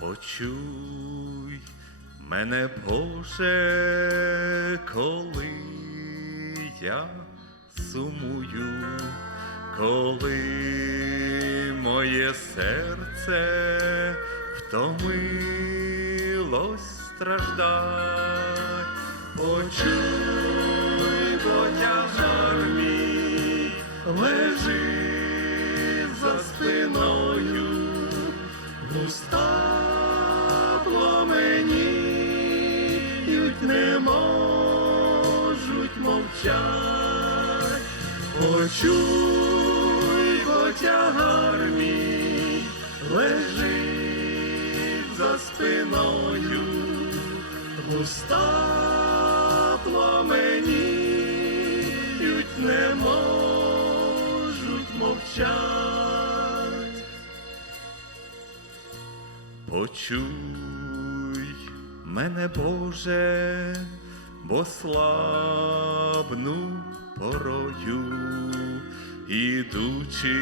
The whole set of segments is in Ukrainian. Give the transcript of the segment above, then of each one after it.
Почуй мене, Боже, коли я сумую, коли моє серце втомилось страждать, почуй, пламеніють, не можуть мовчать, почуй, бо тягар мій лежить за спиною, густа пламеніють, не можуть мовчать. Почуй мене, Боже, бо слабну порою, ідучи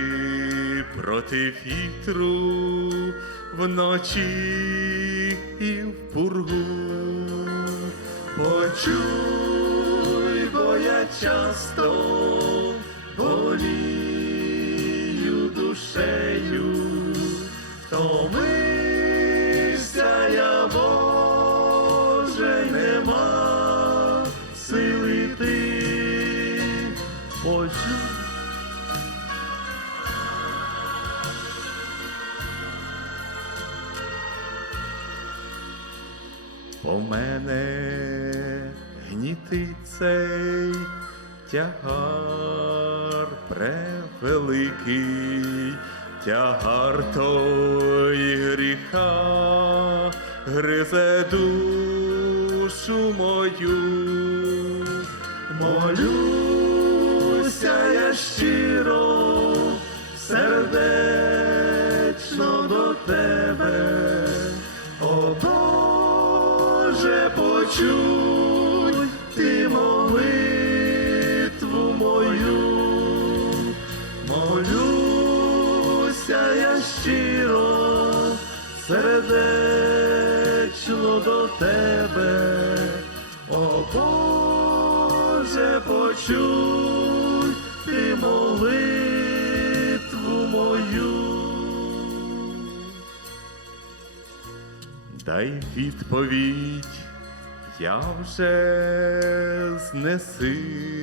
проти вітру вночі і в пургу. Почуй, бо я часто болію душею, втомився Боже, нема сили ти. Почуй. По мене гнітить цей тягар превеликий, тягар той гріха гризе душу мою. Молюся я щиро, сердечно до тебе, о Боже, почуй ти молитву мою, молюся я щиро, сердечно до тебе, о Боже, почуй ти молитву мою. Дай відповідь, я вже знесилений,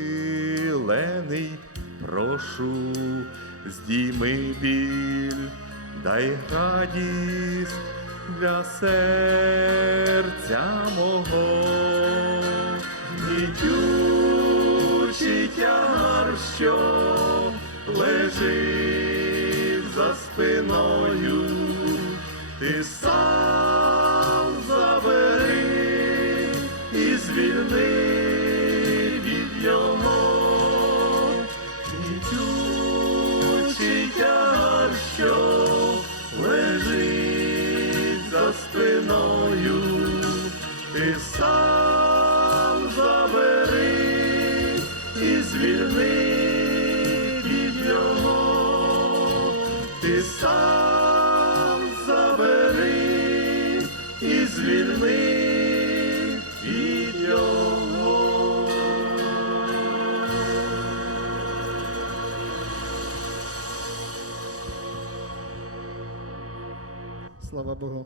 прошу, здійми біль, дай радість для серця мого, Нітючий тягар, що лежить за спиною. Ти сам забери і звільни від його, Нітючий тягар, що лежить за спиною, ти сам звільни від його, ти сам забери і звільни від його. Слава Богу.